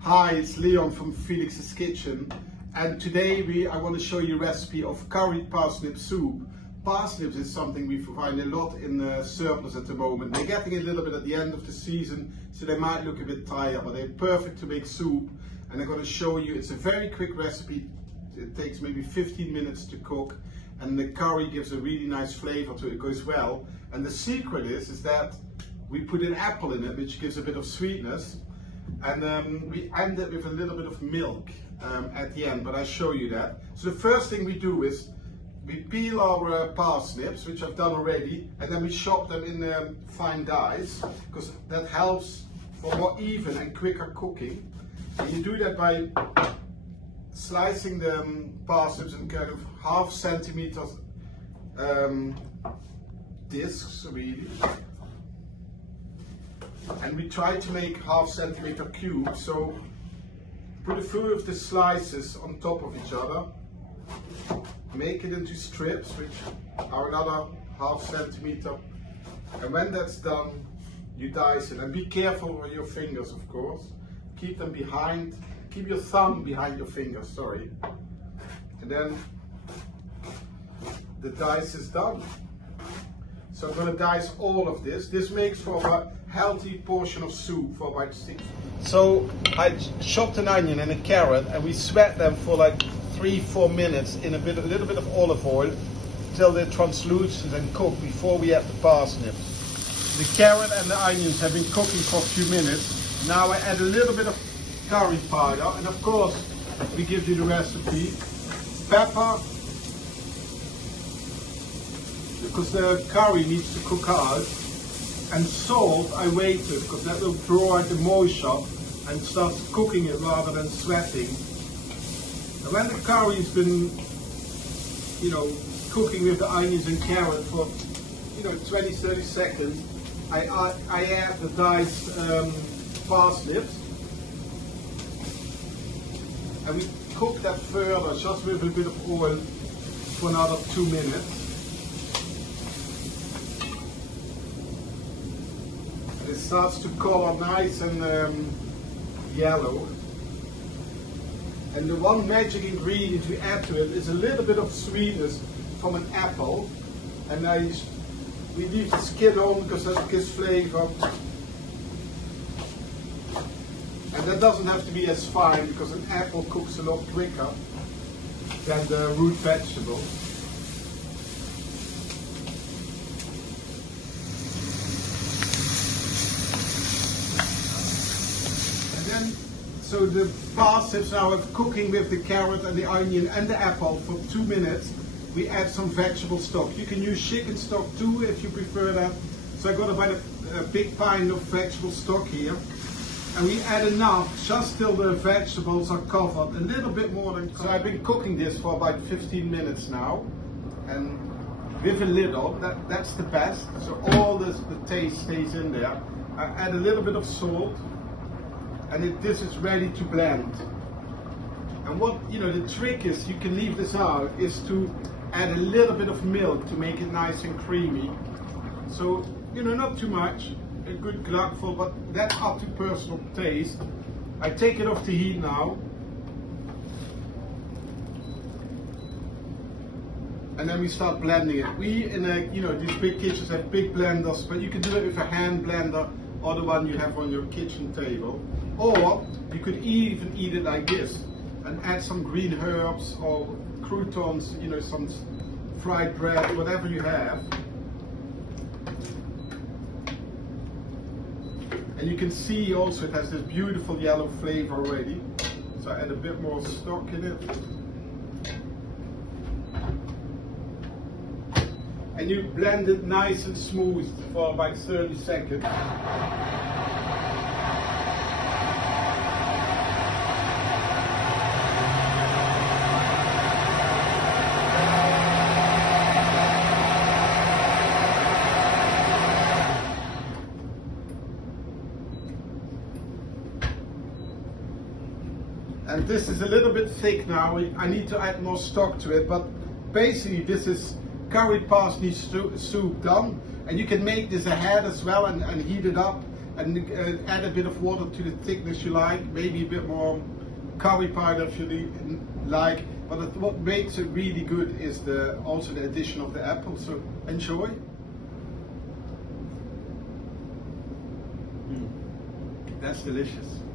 Hi, it's Leon from Felix's Kitchen, and today I want to show you a recipe of curried parsnip soup. Parsnips is something we find a lot in surplus at the moment. They're getting a little bit at the end of the season, so they might look a bit tired, but they're perfect to make soup. And I'm going to show you, it's a very quick recipe. It takes maybe 15 minutes to cook, and the curry gives a really nice flavor to it. It goes well. And the secret is that we put an apple in it, which gives a bit of sweetness. And we end it with a little bit of milk at the end, but I'll show you that. So the first thing we do is we peel our parsnips, which I've done already, and then we chop them in fine dice, because that helps for more even and quicker cooking. And you do that by slicing the parsnips in kind of ½ centimeter discs, really. And we try to make ½ centimeter cubes, so put a few of the slices on top of each other, make it into strips, which are another ½ centimeter, and when that's done, you dice it. And be careful with your fingers, of course. Keep them behind, keep your thumb behind your fingers, sorry. And then the dice is done. So I'm going to dice all of this. This makes for a healthy portion of soup for about 6. So I chopped an onion and a carrot, and we sweat them for like 3-4 minutes in a little bit of olive oil till they're translucent and cooked before we add the parsnips. The carrot and the onions have been cooking for a few minutes. Now I add a little bit of curry powder, and of course we give you the recipe. Pepper, because the curry needs to cook out, and salt I waited because that will draw out the moisture and starts cooking it rather than sweating. And when the curry's been, cooking with the onions and carrot for 20-30 seconds, I add the diced parsnips, and we cook that further just with a bit of oil for another 2 minutes. It starts to color nice and yellow. And the one magic ingredient we add to it is a little bit of sweetness from an apple. And we leave the skin on because that gives flavor. And that doesn't have to be as fine because an apple cooks a lot quicker than the root vegetable. So the parsnips now are cooking with the carrot and the onion and the apple for 2 minutes. We add some vegetable stock. You can use chicken stock too if you prefer that. So I got about a big pint of vegetable stock here. And we add enough just till the vegetables are covered, a little bit more than covered. So I've been cooking this for about 15 minutes now. And with a lid on, that's the best. So all the taste stays in there. I add a little bit of salt. And this is ready to blend. And what the trick is, you can leave this out, is to add a little bit of milk to make it nice and creamy. So not too much, a good glugful, but that's up to personal taste. I take it off the heat now, and then we start blending it. We in these big kitchens have big blenders, but you can do it with a hand blender or the one you have on your kitchen table. Or you could even eat it like this and add some green herbs or croutons, some fried bread, whatever you have. And you can see also it has this beautiful yellow flavor already. So I add a bit more stock in it. And you blend it nice and smooth for about 30 seconds. And this is a little bit thick now. I need to add more stock to it, but basically this is curried parsnip soup done. And you can make this ahead as well and heat it up and add a bit of water to the thickness you like, maybe a bit more curry powder if you like. But what makes it really good is also the addition of the apple. So enjoy. That's delicious.